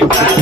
Yeah.